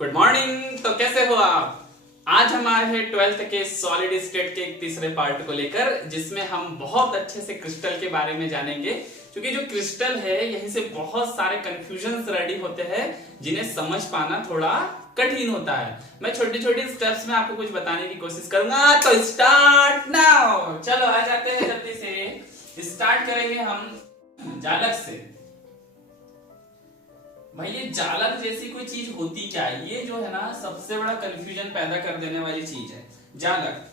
Good morning. तो कैसे हो आप? आज हम आए हैं 12th के सॉलिड स्टेट के एक तीसरे पार्ट को लेकर, जिसमें हम बहुत अच्छे से क्रिस्टल के बारे में जानेंगे। क्योंकि जो क्रिस्टल है यहीं से बहुत सारे कंफ्यूजन्स रेडी होते हैं जिन्हें समझ पाना थोड़ा कठिन होता है। मैं छोटी छोटी स्टेप्स में आपको कुछ बताने की कोशिश करूंगा। तो स्टार्ट नाउ। चलो आ जाते हैं, जल्दी से स्टार्ट करेंगे हम जालक से। भाई ये जालक जैसी कोई चीज होती क्या है? ये जो है ना सबसे बड़ा कंफ्यूजन पैदा कर देने वाली चीज है। जालक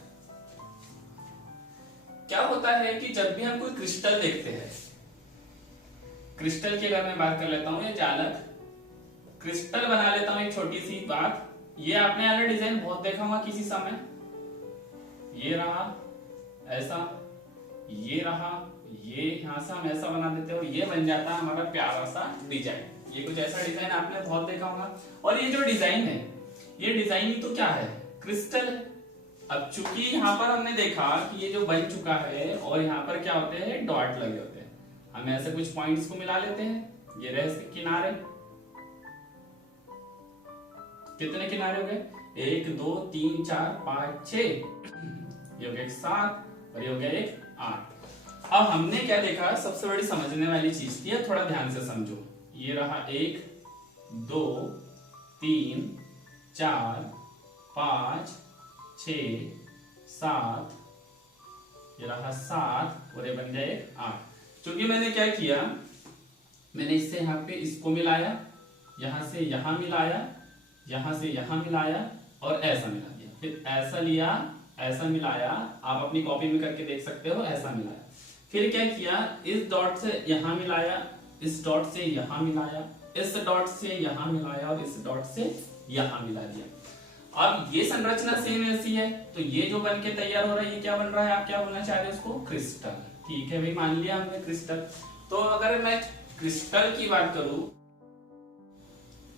क्या होता है कि जब भी हम कोई क्रिस्टल देखते हैं, क्रिस्टल की अगर मैं बात कर लेता हूं, ये जालक क्रिस्टल बना लेता हूं। एक छोटी सी बात, ये आपने वाला डिजाइन बहुत देखा होगा किसी समय। ये रहा ऐसा, ये रहा, ये यहां से हम ऐसा बना देते हैं और ये बन जाता है हमारा प्यारा सा डिजाइन। ये कुछ ऐसा डिजाइन आपने बहुत देखा होगा। और ये जो डिजाइन है, ये डिजाइन ही तो क्या है? क्रिस्टल है। अब चूंकि यहाँ पर हमने देखा कि ये जो बन चुका है और यहाँ पर क्या होते हैं, डॉट लगे होते हैं। हम ऐसे कुछ पॉइंट्स को मिला लेते हैं। ये रहे इसके किनारे। कितने किनारे हो गए? 1 2 3 4 5 6। ये हो गया 7 और ये हो गया 1 8। अब हमने क्या देखा, सबसे बड़ी समझने वाली चीज थी, थोड़ा ध्यान से समझो। ये रहा 1 2 3 4 5 6 7। ये रहा 7 और ये बन गया 1 8। क्योंकि मैंने क्या किया, मैंने इससे यहाँ पे इसको मिलाया, यहाँ से यहाँ मिलाया, यहाँ से यहाँ मिलाया और ऐसा मिला दिया। फिर ऐसा लिया, ऐसा मिलाया। आप अपनी कॉपी में करके देख सकते हो, ऐसा मिलाया। फिर क्या किया, इस डॉट से यहाँ मिलाया, इस डॉट से यहाँ मिलाया, इस डॉट से यहाँ मिलाया और इस डॉट से यहाँ मिला दिया। अब ये संरचना सेम ऐसी है, तो ये जो बन के तैयार हो रहा है, ये क्या बन रहा है? आप क्या बोलना चाह रहे हो उसको? क्रिस्टल। ठीक है भाई, मान लिया हमने क्रिस्टल। तो अगर मैं क्रिस्टल की बात करूं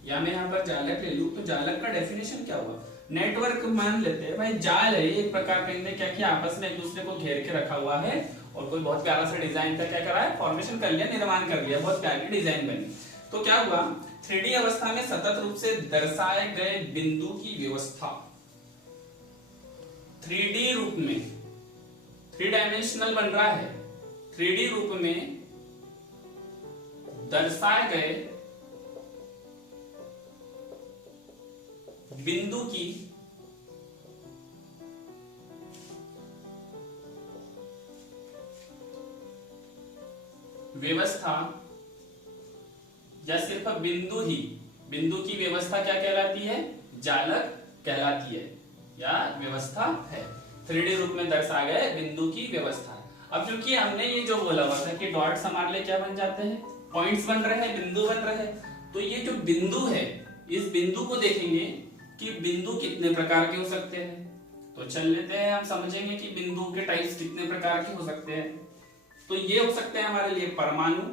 या मैं यहाँ पर जालक ले लूं, तो जालक का डेफिनेशन क्या हुआ? नेटवर्क मान लेते हैं भाई। जाल है एक प्रकार का, इन्हें क्या किया, आपस में एक दूसरे को घेर के रखा हुआ है और कोई बहुत प्यारा सा डिजाइन का क्या करा है, फॉर्मेशन कर लिया, निर्माण कर लिया, बहुत प्यारी डिजाइन बनी। तो क्या हुआ, 3D अवस्था में सतत रूप से दर्शाए गए बिंदु की व्यवस्था 3D रूप में, 3 डायमेंशनल बन रहा है, 3D रूप में दर्शाए गए बिंदु की व्यवस्था, या सिर्फ बिंदु ही, बिंदु की व्यवस्था क्या कहलाती है? जालक कहलाती है या व्यवस्था है। 3D रूप में दर्शाए गए बिंदु की व्यवस्था। अब चूंकि हमने ये जो बोला हुआ था कि डॉट्स हमारे लिए क्या बन जाते हैं, पॉइंट्स बन रहे हैं, बिंदु बन रहे हैं। तो ये जो बिंदु है, इस बिंदु को देखेंगे कि बिंदु कितने प्रकार के हो सकते हैं। तो चल लेते हैं, हम समझेंगे कि बिंदु के टाइप्स कितने प्रकार के हो सकते हैं। तो ये हो सकते हैं हमारे लिए परमाणु,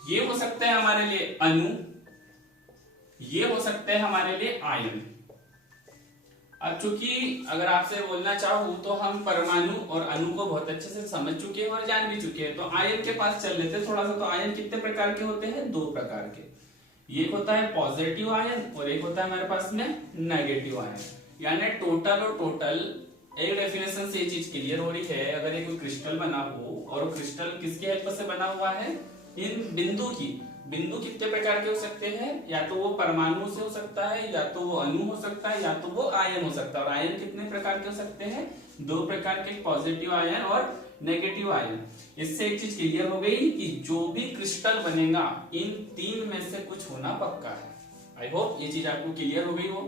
ये हो सकते हैं हमारे लिए अणु, ये हो सकते हैं हमारे लिए आयन। अब चूंकि अगर आपसे बोलना चाहूं तो हम परमाणु और अणु को बहुत अच्छे से समझ चुके हैं और जान भी चुके हैं। तो आयन के पास चल लेते हैं थोड़ा सा। तो आयन कितने प्रकार के होते हैं? 2 प्रकार के। एक होता है पॉजिटिव आयन और एक होता है हमारे पास में नेगेटिव आयन। यानी टोटल और टोटल, एक डेफिनेशन से ये चीज क्लियर हो रही है। अगर ये कोई क्रिस्टल बना हो और क्रिस्टल किसकी हेल्प से बना हुआ है? इन बिंदु की। बिंदु कितने प्रकार के हो सकते हैं? या तो वो परमाणु से हो सकता है, या तो वो अणु हो सकता है, या तो वो आयन हो सकता है। और आयन कितने प्रकार के हो सकते हैं? 2 प्रकार के, पॉजिटिव आयन और नेगेटिव आयन। इससे एक चीज क्लियर हो गई कि जो भी क्रिस्टल बनेगा इन 3 में से कुछ होना पक्का है। आई होप ये चीज आपको क्लियर हो गई हो।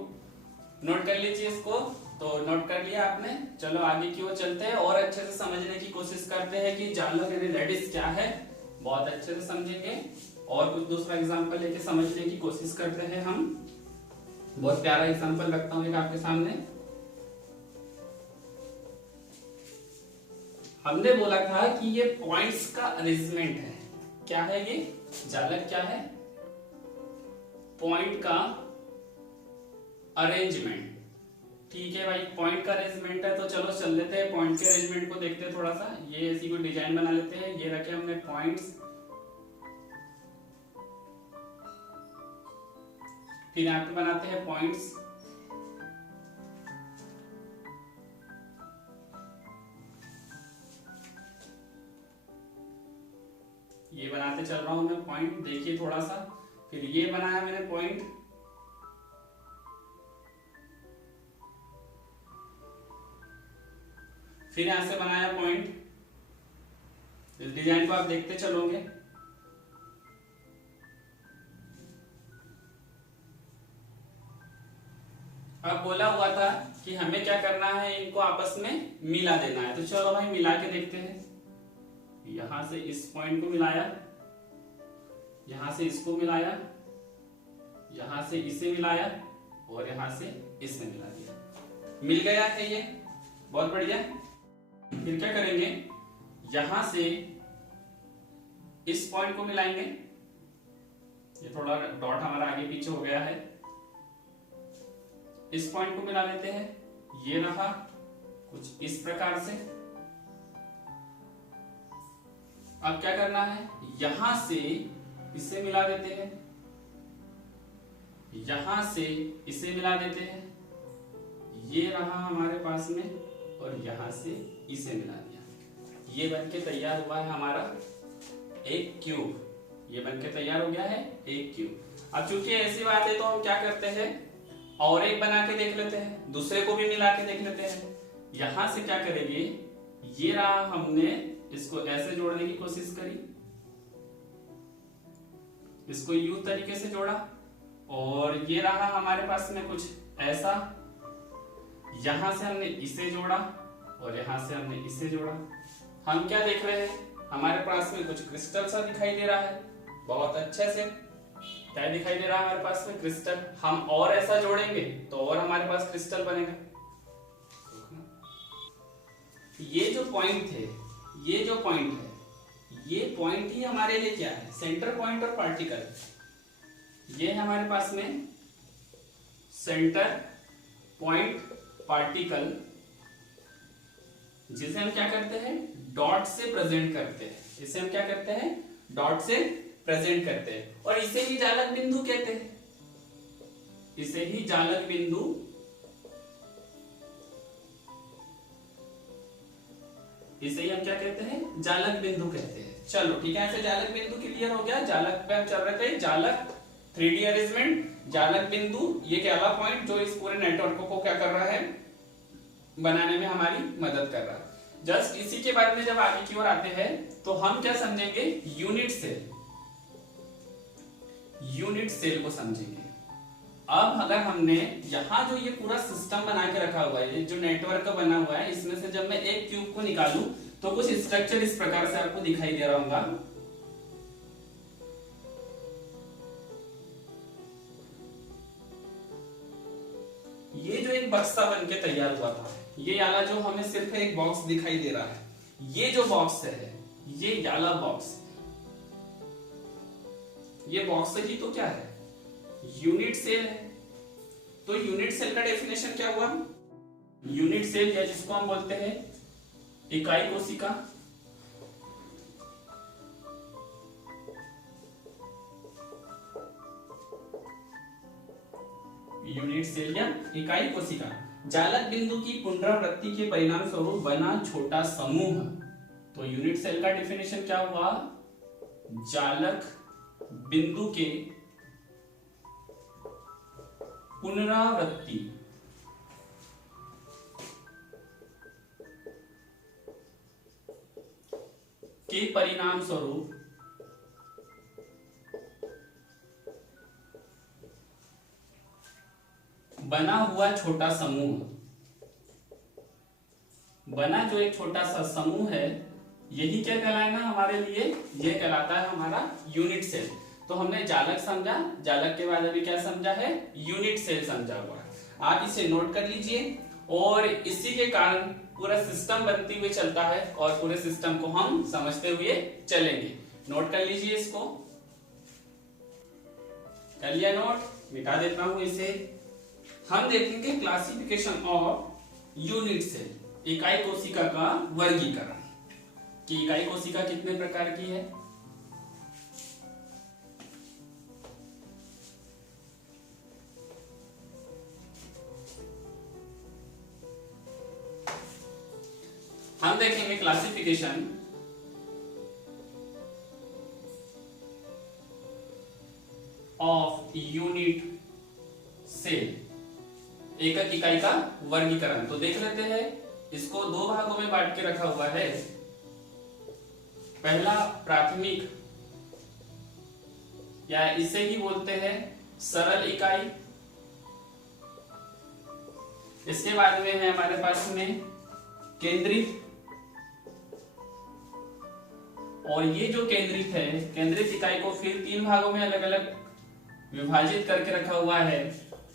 नोट कर लीजिए इसको। तो नोट कर लिया आपने। चलो आगे की ओर चलते हैं और अच्छे से समझने की कोशिश करते हैं कि जालक यानी लैटिस क्या है। बहुत अच्छे से समझेंगे और कुछ दूसरा एग्जांपल लेके समझने की कोशिश करते हैं हम। बहुत प्यारा एग्जांपल रखता हूं एक आपके सामने। हमने बोला था कि ये पॉइंट्स का अरेंजमेंट है। क्या है ये? जालक क्या है? पॉइंट का अरेंजमेंट। ठीक है भाई, पॉइंट का अरेंजमेंट है। तो चलो चल लेते हैं, पॉइंट के अरेंजमेंट को देखते हैं थोड़ा सा। ये ऐसी कोई डिजाइन बना लेते हैं। ये रखे हमने पॉइंट्स, फिर यहाँ पे बनाते हैं पॉइंट्स। ये बनाते चल रहा हूं मैं पॉइंट, देखिए थोड़ा सा। फिर ये बनाया मैंने पॉइंट, फिर यहां से बनाया पॉइंट। इस डिजाइन को आप देखते चलोगे। अब बोला हुआ था कि हमें क्या करना है, इनको आपस में मिला देना है। तो चलो भाई मिला के देखते हैं। यहां से इस पॉइंट को मिलाया, यहां से इसको मिलाया, यहां से इसे मिलाया और यहां से इसे मिला दिया। मिल गया है ये, बहुत बढ़िया। फिर क्या करेंगे, यहां से इस पॉइंट को मिलाएंगे। ये थोड़ा डॉट हमारा आगे पीछे हो गया है। इस पॉइंट को मिला लेते हैं। ये रहा कुछ इस प्रकार से। अब क्या करना है, यहां से इसे मिला देते हैं, यहां से इसे मिला देते हैं। ये रहा हमारे पास में, और यहां से इसे मिला दिया। ये बनके तैयार हुआ है हमारा एक क्यूब। ये बनके तैयार हो गया है एक क्यूब। अब चूंकि ऐसी बात है तो हम क्या करते हैं, और एक बना के देख लेते हैं, दूसरे को भी मिला के देख लेते हैं। यहां से क्या करेंगे, ये रहा, हमने इसको ऐसे जोड़ने की कोशिश करी, इसको यू तरीके से जोड़ा, और ये रहा हमारे पास में कुछ ऐसा। यहां से हमने इसे जोड़ा और यहां से हमने इसे जोड़ा। हम क्या देख रहे हैं, हमारे पास में कुछ क्रिस्टल सा दिखाई दे रहा है। बहुत अच्छे से क्या दिखाई दे रहा है हमारे पास में, क्रिस्टल। हम और ऐसा जोड़ेंगे तो और हमारे पास क्रिस्टल बनेगा। ये जो पॉइंट थे, ये जो पॉइंट है, ये पॉइंट ही हमारे लिए क्या है, सेंटर पॉइंट और पार्टिकल। ये है हमारे पास में सेंटर पॉइंट पार्टिकल, जिसे हम क्या करते हैं, डॉट से प्रेजेंट करते हैं। इसे हम क्या करते हैं, डॉट से प्रेजेंट करते हैं, और इसे ही जालक बिंदु कहते हैं। इसे ही जालक बिंदु, इसे ही हम क्या कहते हैं, जालक बिंदु कहते हैं। चलो ठीक है, ऐसे जालक बिंदु क्लियर हो गया। जालक पे हम चल रहे थे, जालक 3D अरेंजमेंट, जालक बिंदु, ये कहला पॉइंट जो इस पूरे नेटवर्क को क्या कर रहा है, बनाने में हमारी मदद कर रहा है। जस्ट इसी के बारे में जब आगे की ओर आते हैं तो हम क्या समझेंगे, यूनिट सेल। यूनिट सेल को समझेंगे। अब अगर हमने यहां जो ये पूरा सिस्टम बना के रखा हुआ है, जो नेटवर्क का बना हुआ है, इसमें से जब मैं एक क्यूब को निकालूं तो कुछ स्ट्रक्चर इस प्रकार से आपको दिखाई दे रहा होगा। ये जो एक बक्सा बन के तैयार हुआ था, ये वाला जो हमें सिर्फ एक बॉक्स दिखाई दे रहा है, ये जो बॉक्स है, ये वाला बॉक्स, ये बॉक्स ही तो क्या है, यूनिट सेल है। तो यूनिट सेल का डेफिनेशन क्या हुआ, यूनिट सेल या जिसको हम बोलते हैं इकाई कोशिका। यूनिट सेल या इकाई कोशिका जालक बिंदु की पुनरावृत्ति के परिणाम स्वरूप बना छोटा समूह। तो यूनिट सेल का डेफिनेशन क्या हुआ, जालक बिंदु के पुनरावृत्ति के परिणाम स्वरूप बना हुआ छोटा समूह। बना जो एक छोटा सा समूह है, यही क्या कहलाएगा हमारे लिए, यह कहलाता है हमारा यूनिट सेल। तो हमने जालक समझा, जालक के बाद अभी क्या समझा है, यूनिट सेल समझा हुआ है। आप इसे नोट कर लीजिए, और इसी के कारण पूरा सिस्टम बनते हुए चलता है, और पूरे सिस्टम को हम समझते हुए चलेंगे। नोट कर लीजिए इसको, कर लिया नोट, मिटा देता हूं इसे। हम देखेंगे क्लासिफिकेशन ऑफ यूनिट सेल, इकाई कोशिका का वर्गीकरण, कि इकाई कोशिका कितने प्रकार की है। हम देखेंगे क्लासिफिकेशन ऑफ यूनिट सेल, एकक इकाई का वर्गीकरण। तो देख लेते हैं, इसको दो भागों में बांट के रखा हुआ है। पहला प्राथमिक या इसे ही बोलते हैं सरल इकाई। इसके बाद में है हमारे पास में केंद्रित, और ये जो केंद्रित है, केंद्रित इकाई को फिर तीन भागों में अलग अलग विभाजित करके रखा हुआ है।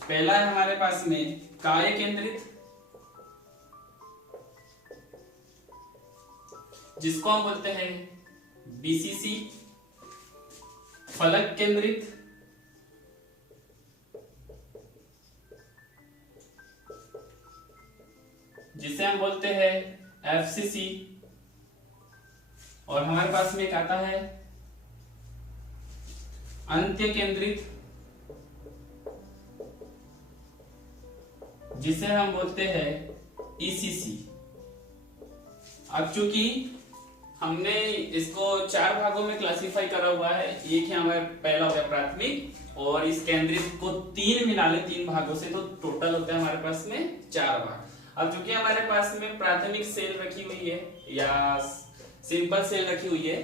पहला है हमारे पास में कार्य केंद्रित, जिसको हम बोलते हैं बीसीसी। फलक केंद्रित, जिसे हम बोलते हैं एफसीसी। और हमारे पास में एक आता है अंत्य केंद्रित, जिसे हम बोलते हैं ईसीसी। अब चूंकि हमने इसको चार भागों में क्लासिफाई करा हुआ है, एक ही हमारा पहला हो गया प्राथमिक, और इस केंद्रित को तीन मिला ले तीन भागों से, तो टोटल होता है हमारे पास में चार भाग। अब चूंकि हमारे पास में प्राथमिक सेल रखी हुई है या सिंपल सेल रखी हुई है,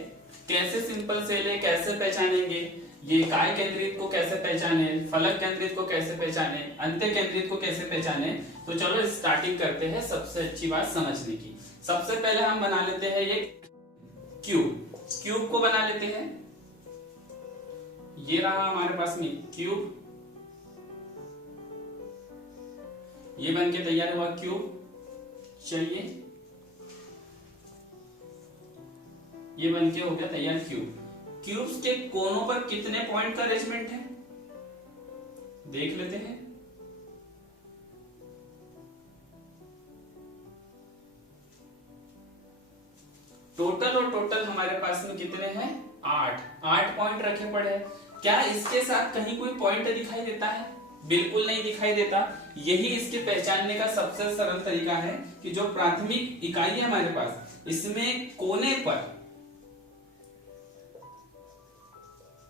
कैसे सिंपल सेल है कैसे पहचानेंगे, ये काय केंद्रित को कैसे पहचाने, फलक केंद्रित को कैसे पहचाने, अंत्य केंद्रित को कैसे पहचाने। तो चलो स्टार्टिंग करते हैं सबसे अच्छी बात समझने की। सबसे पहले हम बना लेते हैं ये क्यूब। क्यूब को बना लेते हैं, ये रहा हमारे पास में क्यूब, ये बन के तैयार हुआ क्यूब। चलिए, ये बन के हो गया तैयार क्यूब। क्यूब्स के कोनों पर कितने पॉइंट का अरेंजमेंट है देख लेते हैं। टोटल और टोटल हमारे पास में कितने हैं, 8 पॉइंट रखे पड़े हैं। क्या इसके साथ कहीं कोई पॉइंट दिखाई देता है? बिल्कुल नहीं दिखाई देता। यही इसके पहचानने का सबसे सरल तरीका है कि जो प्राथमिक इकाई है हमारे पास, इसमें कोने पर,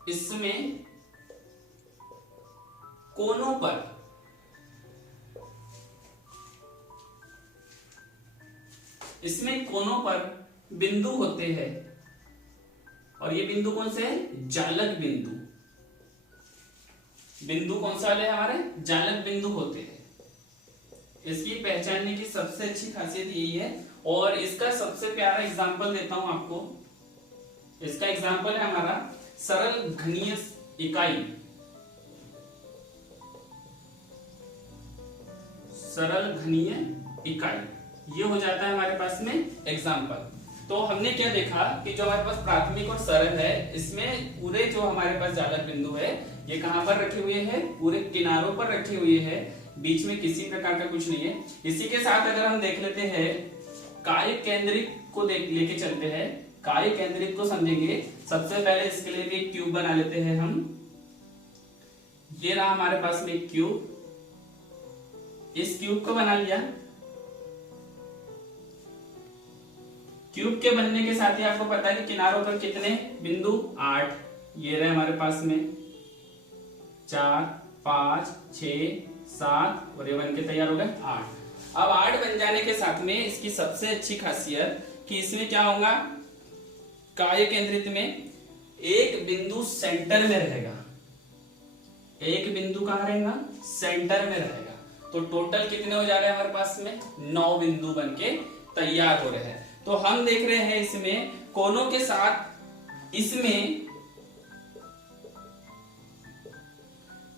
इसमें कोनों पर बिंदु होते हैं, और ये बिंदु कौन से है, जालक बिंदु। बिंदु कौन सा है हमारे, जालक बिंदु होते हैं। इसकी पहचानने की सबसे अच्छी खासियत यही है, और इसका सबसे प्यारा एग्जांपल देता हूं आपको। इसका एग्जांपल है हमारा सरल घनीय इकाई। सरल घनीय इकाई, ये हो जाता है हमारे पास में एग्जांपल। तो हमने क्या देखा कि जो हमारे पास प्राथमिक और सरल है, इसमें पूरे जो हमारे पास जालक बिंदु है, ये कहां पर रखे हुए हैं, पूरे किनारों पर रखे हुए हैं, बीच में किसी प्रकार का कुछ नहीं है। इसी के साथ अगर हम देख लेते हैं काय केंद्रित को लेके चलते हैं, काय केंद्रित को समझेंगे। सबसे पहले इसके लिए भी एक क्यूब बना लेते हैं हम। ये रहा हमारे पास में एक क्यूब, इस क्यूब को बना लिया। क्यूब के बनने के साथ ही आपको पता है कि किनारों पर कितने बिंदु, 8। ये रहे हमारे पास में 4, 5, 6, 7, और ये बन के तैयार हो गए 8। अब 8 बन जाने के साथ में इसकी सबसे अच्छी खासियत कि इसमें क्या होगा, काय केंद्रित में एक बिंदु सेंटर में रहेगा। एक बिंदु कहां रहेगा, सेंटर में रहेगा। तो टोटल कितने हो जा रहे हैं हमारे पास में, 9 बिंदु बन के तैयार हो रहे हैं। तो हम देख रहे हैं इसमें कोनों के साथ, इसमें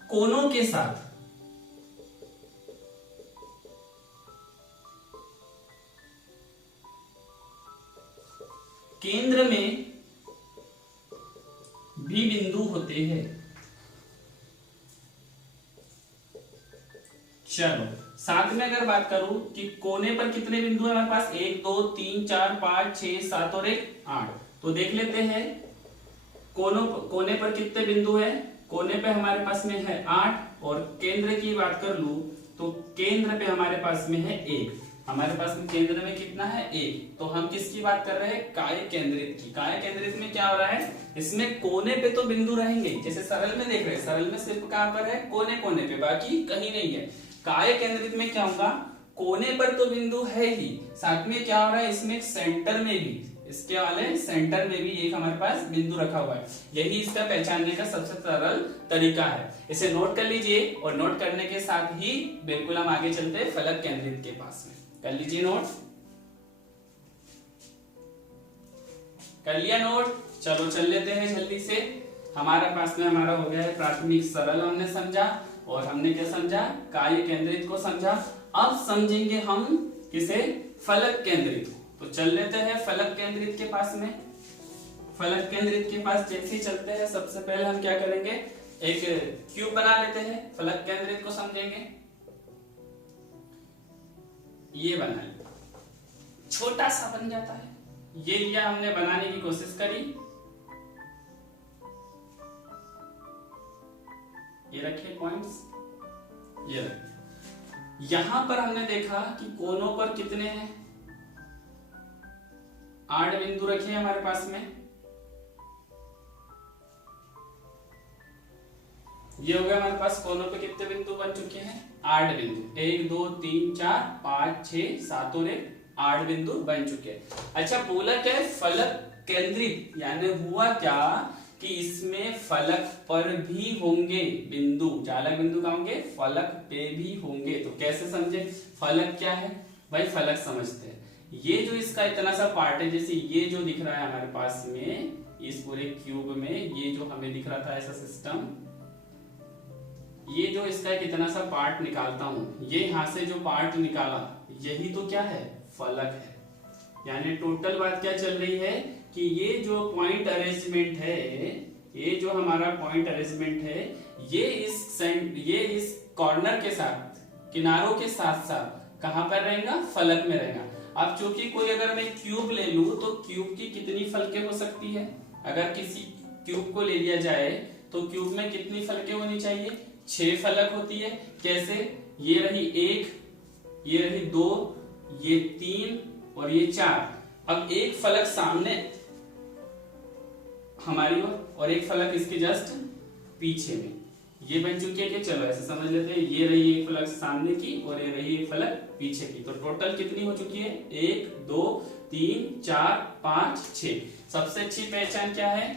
कोनों के साथ केंद्र में भी बिंदु होते हैं। चलो साथ में अगर बात करूं कि कोने पर कितने बिंदु है हमारे पास, 1, 2, 3, 4, 5, 6, 7 और 1, 8। तो देख लेते हैं कोने पर कितने बिंदु है। कोने पे हमारे पास में है 8, और केंद्र की बात कर लूं तो केंद्र पे हमारे पास में है 1। हमारे पास में केंद्र में कितना है, एक। तो हम किसकी बात कर रहे हैं, काय केंद्रित की। काय केंद्रित में क्या हो रहा है, इसमें कोने पे तो बिंदु रहेंगे, जैसे सरल में देख रहे हैं, सरल में सिर्फ कहां पर है, कोने कोने पे, बाकी कहीं नहीं है। काय केंद्रित में क्या होगा, कोने पर तो बिंदु है ही, साथ में क्या हो रहा है, इसमें सेंटर में भी, इसके वाले सेंटर में भी एक हमारे पास बिंदु रखा हुआ है। यही इसका पहचानने का सबसे सरल तरीका है। इसे नोट कर लीजिए, और नोट करने के साथ ही बिल्कुल हम आगे चलते हैं फलक केंद्रित के पास में। कर लीजिए नोट, कर लिया नोट। चलो चल लेते हैं जल्दी से। हमारे पास में हमारा हो गया है प्राथमिक सरल, हमने समझा, और हमने क्या समझा, काय केंद्रित को समझा। अब समझेंगे हम किसे, फलक केंद्रित। तो चल लेते हैं फलक केंद्रित के पास में। फलक केंद्रित के पास जैसे ही चलते हैं, सबसे पहले हम क्या करेंगे, एक क्यूब बना लेते हैं, फलक केंद्रित को समझेंगे। ये बना लिया, छोटा सा बन जाता है, ये लिया हमने, बनाने की कोशिश करी, ये रखे पॉइंट्स, ये रखे। यहां पर हमने देखा कि कोनों पर कितने हैं, 8 बिंदु रखे हैं हमारे पास में। ये हो गया हमारे पास, कोनों पे कितने बिंदु बन चुके हैं, 8 बिंदु, 1 2 3 4 5 6 7 और 8 बिंदु बन चुके हैं। अच्छा, बोला क्या है, फलक केंद्रित, यानी हुआ क्या कि इसमें फलक पर भी होंगे बिंदु, चालक बिंदु कहाँ होंगे, फलक पे भी होंगे। तो कैसे समझे, फलक क्या है भाई, फलक समझते हैं। ये जो इसका इतना सा पार्ट है, जैसे ये जो दिख रहा है हमारे पास में, इस पूरे क्यूब में ये जो हमें दिख रहा था ऐसा सिस्टम, ये जो इसका एक इतना सा पार्ट निकालता हूं, ये यहां से जो पार्ट निकाला, यही तो क्या है, फलक है। यानी टोटल बात क्या चल रही है कि ये जो पॉइंट अरेंजमेंट है, ये जो हमारा पॉइंट अरेंजमेंट है, ये इस कॉर्नर के साथ, किनारों के साथ साथ कहां पर रहेगा, फलक में रहेगा। अब चूंकि कोई अगर मैं क्यूब ले लूं, तो क्यूब की कितनी फलकें हो सकती है, अगर किसी क्यूब को ले लिया जाए तो क्यूब में कितनी फलकें होनी चाहिए, 6 फलक होती है। कैसे, ये रही 1, ये रही 2, ये 3 और ये 4। अब एक फलक सामने हमारी ओर और एक फलक इसके जस्ट पीछे में, ये बन चुकी है कि, चलो ऐसे समझ लेते हैं, ये रही एक फलक सामने की और ये रही एक फलक पीछे की। तो टोटल कितनी हो चुकी है, 1 2 3 4 5 6। सबसे अच्छी पहचान क्या है,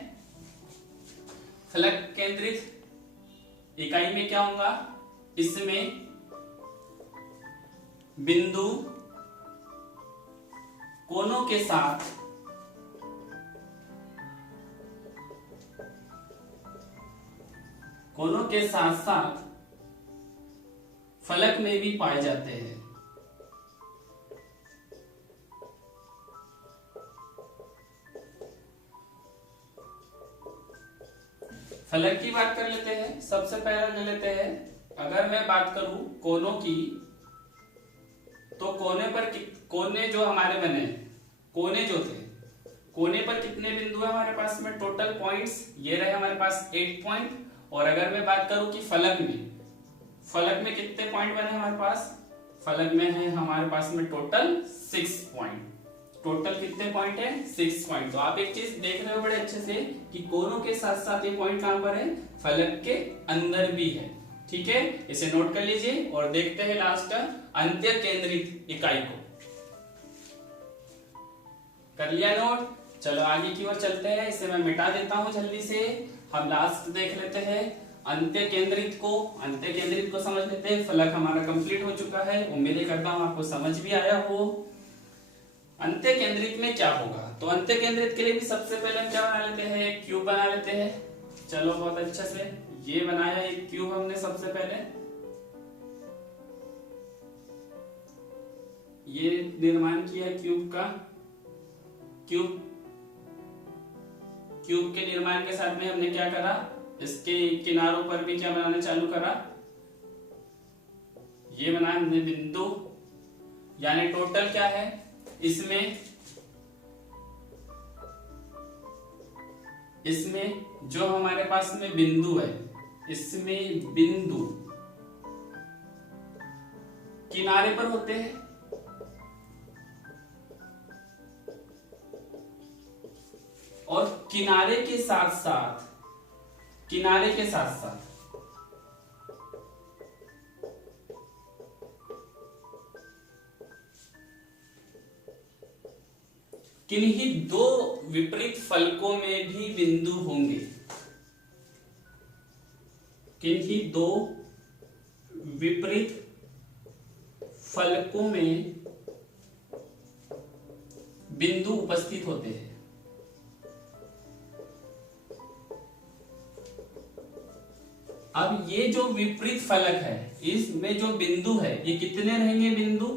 फलक केंद्रित इकाई में क्या होगा, इसमें बिंदु कोनों के साथ साथ फलक में भी पाए जाते हैं। फलक की बात कर लेते हैं। सबसे पहले ले लेते हैं, अगर मैं बात करूं कोनों की, तो कोने जो हमारे बने, कोने जो थे, कोने पर कितने बिंदु है हमारे पास में, टोटल पॉइंट्स ये रहे हमारे पास 8 पॉइंट। और अगर मैं बात करूं कि फलक में कितने पॉइंट बने हमारे पास, फलक में है हमारे पास में टोटल 6 पॉइंट। टोटल कितने पॉइंट है, 6 पॉइंट। तो आप एक चीज देख रहे हो बड़े अच्छे से कि कोनों के साथ साथ ये पॉइंट कहां पर है, फलक के अंदर भी है। ठीक है, इसे नोट कर लीजिए और देखते हैं लास्ट अंत्य केंद्रित इकाई को। कर लिया नोट, चलो आगे की ओर चलते हैं। इसे मैं मिटा देता हूं जल्दी से, हम लास्ट देख लेते हैं अंत्य केंद्रित को। अंत्य केंद्रित को समझ लेते हैं। फलक हमारा कंप्लीट हो चुका है, उम्मीद करता हूं आपको समझ भी आया हो। अंत्य केंद्रित में क्या होगा, तो अंत्य केंद्रित के लिए भी सबसे पहले हम क्या बना लेते हैं, एक क्यूब बना लेते हैं। चलो बहुत अच्छे से ये बनाया एक क्यूब हमने। सबसे पहले ये निर्माण किया क्यूब का। क्यूब के निर्माण के साथ में हमने क्या करा, इसके किनारों पर भी क्या बनाना चालू करा, ये बनाया हमने बिंदु। यानी टोटल क्या है इसमें जो हमारे पास में बिंदु है, इसमें बिंदु किनारे पर होते हैं, किनारे के साथ साथ किन्हीं दो विपरीत फलकों में भी बिंदु होंगे। किन्हीं दो विपरीत फलकों में बिंदु उपस्थित होते हैं। अब ये जो विपरीत फलक है, इसमें जो बिंदु है, ये कितने रहेंगे बिंदु?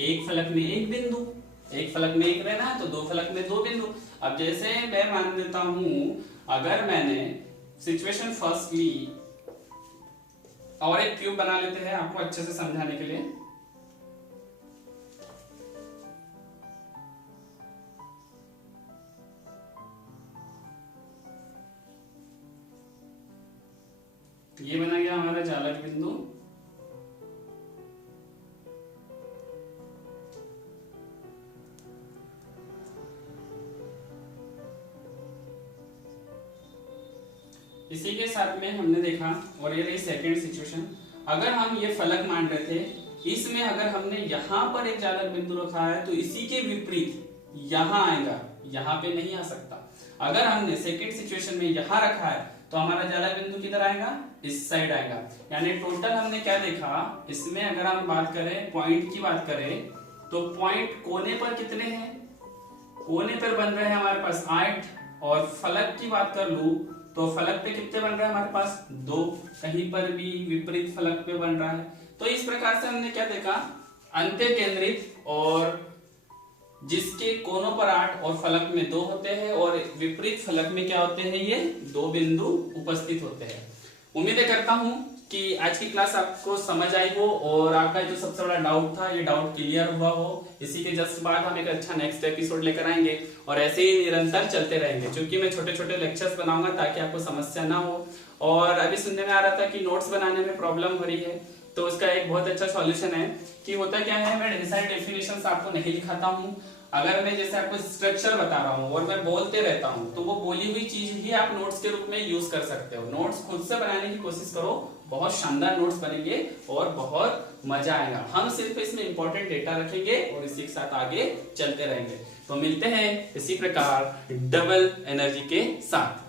एक फलक में एक बिंदु, एक फलक में एक रहना है तो दो फलक में दो बिंदु। अब जैसे मैं मान लेता हूं, अगर मैंने सिचुएशन फर्स्ट ली और एक क्यूब बना लेते हैं आपको अच्छे से समझाने के लिए। ये बना गया हमारा चालक बिंदु। इसी के साथ में हमने देखा, और ये रही सेकंड सिचुएशन, अगर हम ये फलक मान रहे थे, इसमें अगर हमने यहां पर एक चालक बिंदु रखा है तो इसी के विपरीत यहां आएगा, यहां पे नहीं आ सकता। अगर हमने सेकंड सिचुएशन में यहां रखा है तो हमारा चालक बिंदु किधर आएगा? इस साइड आएगा। यानी टोटल हमने क्या देखा, इसमें अगर हम बात करें, पॉइंट की बात करें, तो पॉइंट कोने पर कितने हैं? कोने पर बन रहे हैं हमारे पास 8, और फलक की बात कर लूं तो फलक पे कितने बन रहे हैं हमारे पास? 2। कहीं पर भी विपरीत फलक पे बन रहा है। तो इस प्रकार से हमने क्या देखा, अंत्य केंद्रित और जिसके कोनों पर 8 और फलक में 2 होते हैं, और विपरीत फलक में क्या होते हैं? ये 2 बिंदु उपस्थित होते हैं। उम्मीद करता हूं कि आज की क्लास आपको समझ आई हो और आपका जो सबसे बड़ा डाउट था, ये डाउट क्लियर हुआ हो। इसी के जस्ट बाद हम एक अच्छा नेक्स्ट एपिसोड लेकर आएंगे और ऐसे ही निरंतर चलते रहेंगे, क्योंकि मैं छोटे छोटे लेक्चर्स बनाऊंगा ताकि आपको समस्या ना हो। और अभी सुनने में आ रहा था कि नोट्स बनाने में प्रॉब्लम हो रही है, तो उसका एक बहुत अच्छा सॉल्यूशन है कि होता क्या है, मैं ढेर सारी डेफिनेशंस आपको नहीं लिखाता हूँ। अगर मैं जैसे आपको स्ट्रक्चर बता रहा हूँ और मैं बोलते रहता हूँ, तो वो बोली हुई चीज ही आप नोट्स के रूप में यूज कर सकते हो। नोट्स खुद से बनाने की कोशिश करो, बहुत शानदार नोट्स बनेंगे और बहुत मजा आएगा। हम सिर्फ इसमें इंपॉर्टेंट डेटा रखेंगे और इसी के साथ आगे चलते रहेंगे। तो मिलते हैं इसी प्रकार डबल एनर्जी के साथ।